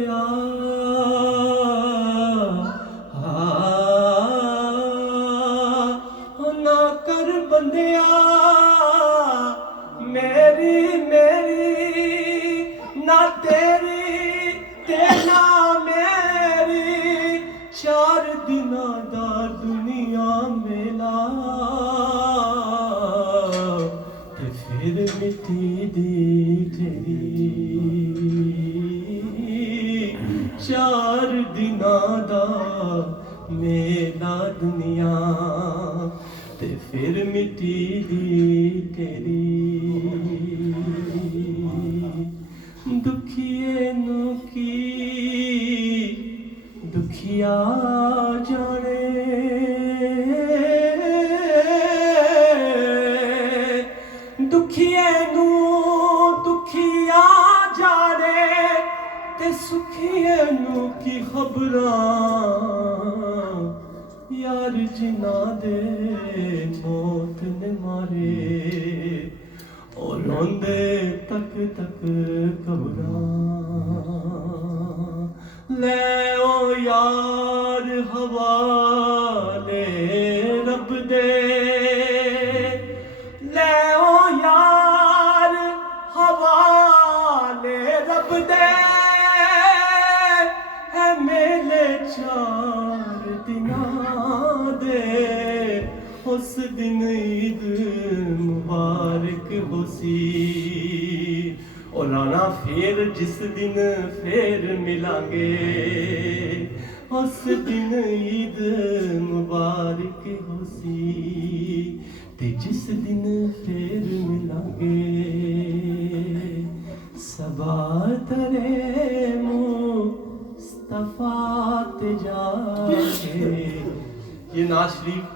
ना कर बंदिया मेरी मेरी ना तेरी ते ना मेरी चार दिना दा दुनिया मेला ते फिर मिट्टी दी तेरी चार दिना दा मेला दुनिया ते फिर मिट्टी दी तेरी दुखिए नू की दुखिया जाने दुखिए नू दुखिया जाने ते सुखिए नू की खबरां यार जिना दे मौत ने मारे और रोंदे तक तक कबरां ले ओ यार हवाले रब दे ले ओ यार हवाले रब दे मेले चार दिना दे उस दिन ईद मुबारक होसी और आना फिर जिस दिन फिर मिलांगे उस दिन ईद मुबारक होसी ते जिस दिन फिर मिलांगे सबा तरे मुस्तफा ते जाके। ये नाज शरीफ